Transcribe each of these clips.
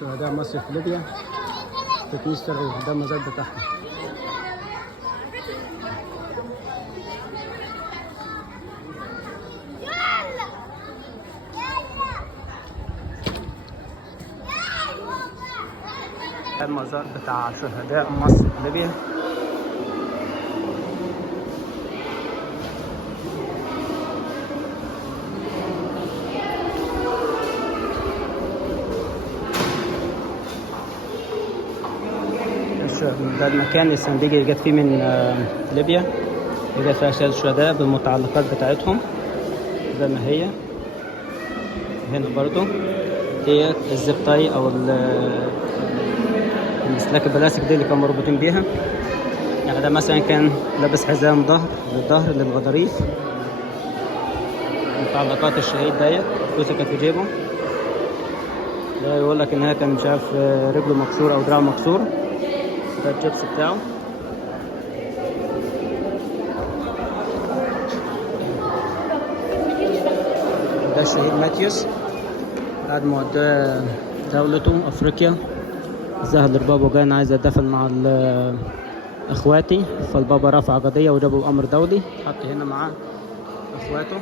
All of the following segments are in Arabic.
شهداء مصر في ليبيا في كنيسة الروح، ده المزار بتاعهم. المزار بتاع شهداء مصر في ليبيا. ده المكان اللي الصناديق اللي جت فيه من ليبيا، اللي جت فيها أشياء الشهداء بالمتعلقات بتاعتهم زي ما هي. هنا برضو دي الزبطاي أو المسلاك البلاستيك دي اللي كانوا مربوطين بيها. يعني ده مثلا كان لابس حزام للظهر للغضاريف. متعلقات الشهيد ديت فلوسه كانت في جيبه. ده يقول لك إنها كان مش عارف رجله مكسور أو دراعه مكسور. ده الجبس بتاعه. ده الشهيد ماتيوس بعد ما وداه دولته أفريقيا، ذهب للبابا وكان عايز يدفن مع اخواتي، فالبابا رفع قضية وجابوا بأمر دولي، حط هنا مع اخواته.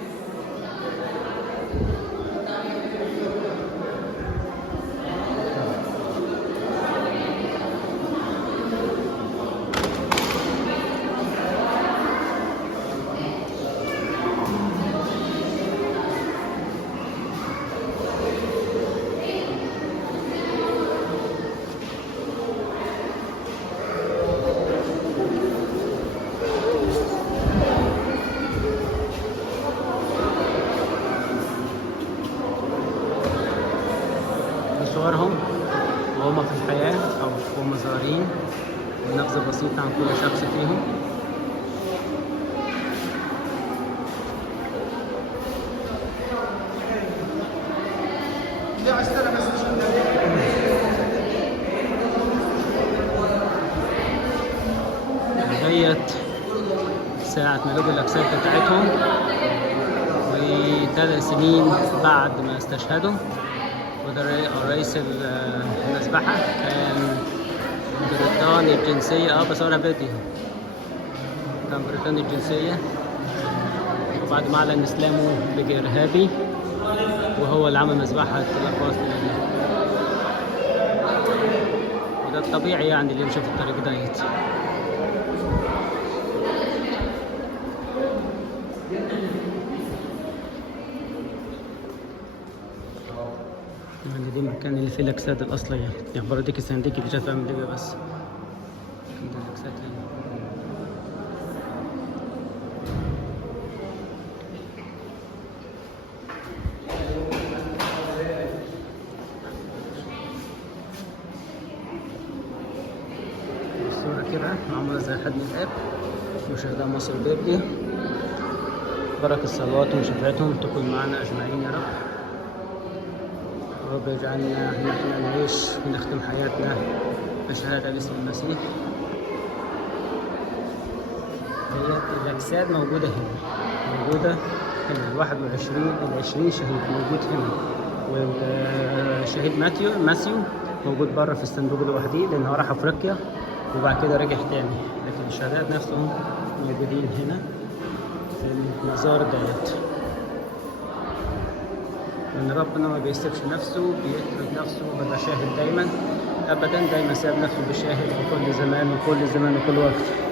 صورهم وهم في الحياة أو وهم صغيرين، ونبذة بسيطة عن كل شخص فيهم. ديت ساعة ما لقوا الأجساد بتاعتهم، و3 سنين بعد ما استشهدوا. وده رئيس المذبحة كان بريطاني الجنسية، بس هو فيديو كان بريطاني الجنسية، وبعد ما أعلن إسلامه بقى إرهابي، وهو اللي عمل مذبحة الأقواس دي. وده الطبيعي يعني اللي يمشي في الطريق ديت. يعني دي المكان اللي فيه الأجساد الأصلية، يعني بوريك الصناديق اللي جت من ليبيا بس. دي الأجساد هنا. الصورة كده معمولة زي خدمة الآب وشهداء مصر بيبلي. بركة صلواتهم وشفاعتهم تكون معنا أجمعين يا رب. رب يجعلنا نحن نعيش ونختم حياتنا بشهادة باسم المسيح. هي الأجساد موجودة هنا، موجودة هنا 21 شهيد موجود هنا، والشهيد ماسيو موجود بره في الصندوق لوحده لأنه راح أفريقيا وبعد كده رجع تاني، لكن الشهداء نفسهم موجودين هنا في المزار ديت. لأن ربنا ما بيسيبش نفسه، بيترك نفسه وبيبقى شاهد دايما أبدا، دايما ساب نفسه بشاهد في كل زمان وكل وقت.